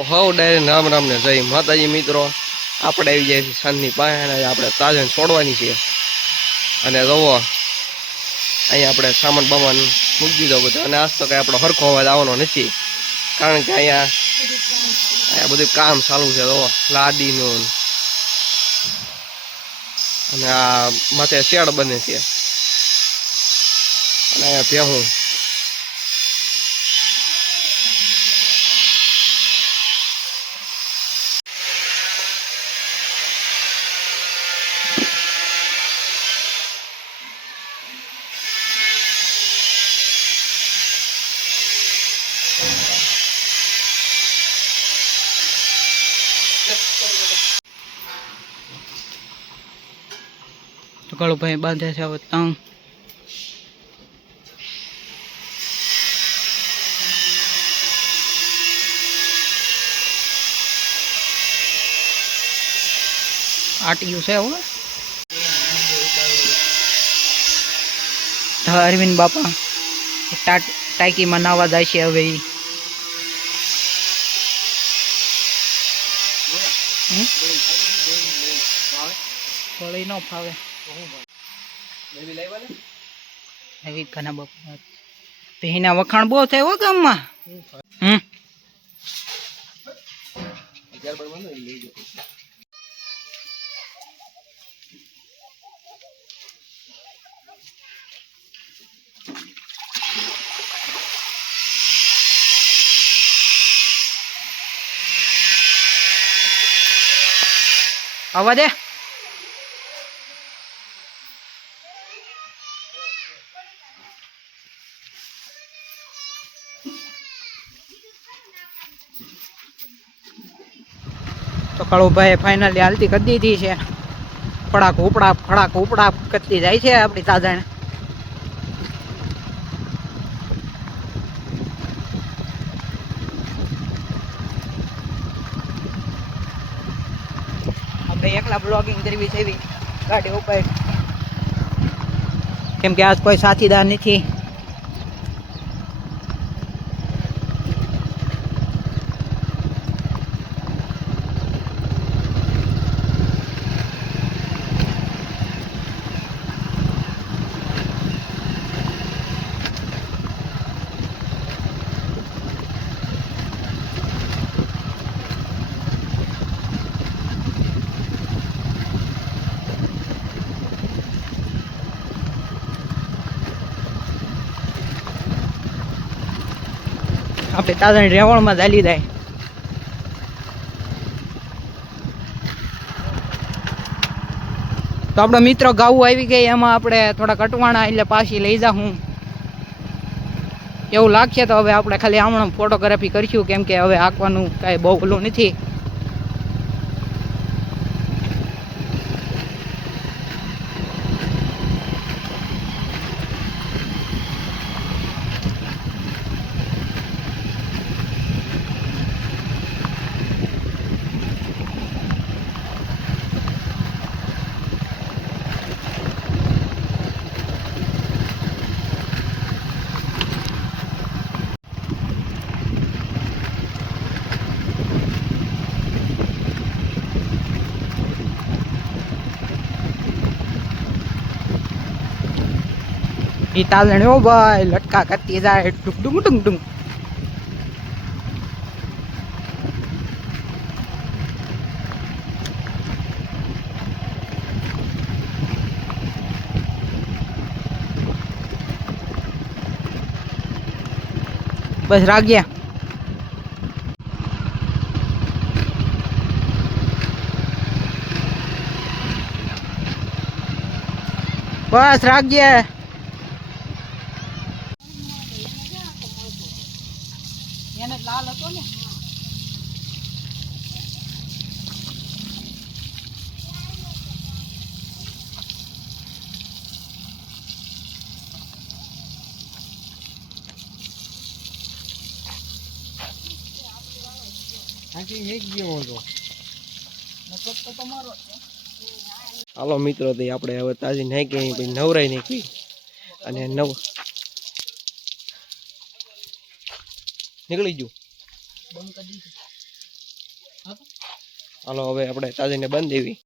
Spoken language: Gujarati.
તો હવ ડાયરેક્ટ રામ રામ ને જય માતાજી મિત્રો. આપણે આવી જાય છે સાંજની પાસે અને આપણે તાજન છોડવાની છે. અને રવો અહીંયા આપણે સામાન બામાન મૂકી દીધો બધો. અને આજ તો કંઈ આપણો હરખો અવાજ આવવાનો નથી, કારણ કે અહીંયા બધું કામ ચાલુ છે. રવો લાડીનું અને આ માથે શેડ બને છે. અને અહીંયા ભેહું તો કાળો ભાઈ બાંધે છે હવે તંગ. આટિયું છે હવે અરવિંદ બાપા ટાંકીમાં નાવા જાય છે હવે. ફળી ન ફાવે એવી ઘણા બાપા ભેના વખાણ બહુ થાય હો ગામમાં. આવવા દે. તો કાળુભાઈ ફાઇનલી હાલતી કરી દીધી છે. ફડાક ઉપડા કરતી જાય છે આપણી તાજણ. આપણે એકલા બ્લોગિંગ કરવી છે એવી ગાડી ઉપર, કેમ કે આજ કોઈ સાથીદાર નથી. આપણે તાજણ રેવણમાં ચાલી જાય. તો આપણા મિત્રો ગાવું આવી ગઈ, એમાં આપણે થોડા કટવાણા એટલે પાછી લઈ જાઉં એવું લાગશે. તો હવે આપણે ખાલી હમણાં ફોટોગ્રાફી કરીશું, કેમ કે હવે આંકવાનું કાંઈ બહુ ઓલું નથી. એ તાલણે ઓ ભાઈ લટકા કરતી જાય ટુક ડુંગ ડુંગ ડુંગ. બસ રાગ્યા. બસ રાગ્યા. એને લાલ હતો ને હાલો મિત્રો, તો આપણે હવે તાજી નાખી પછી નવરાઈ નાખી અને નીકળી ગયું. હાલો હવે આપણે તાજીને બંધ દેવી.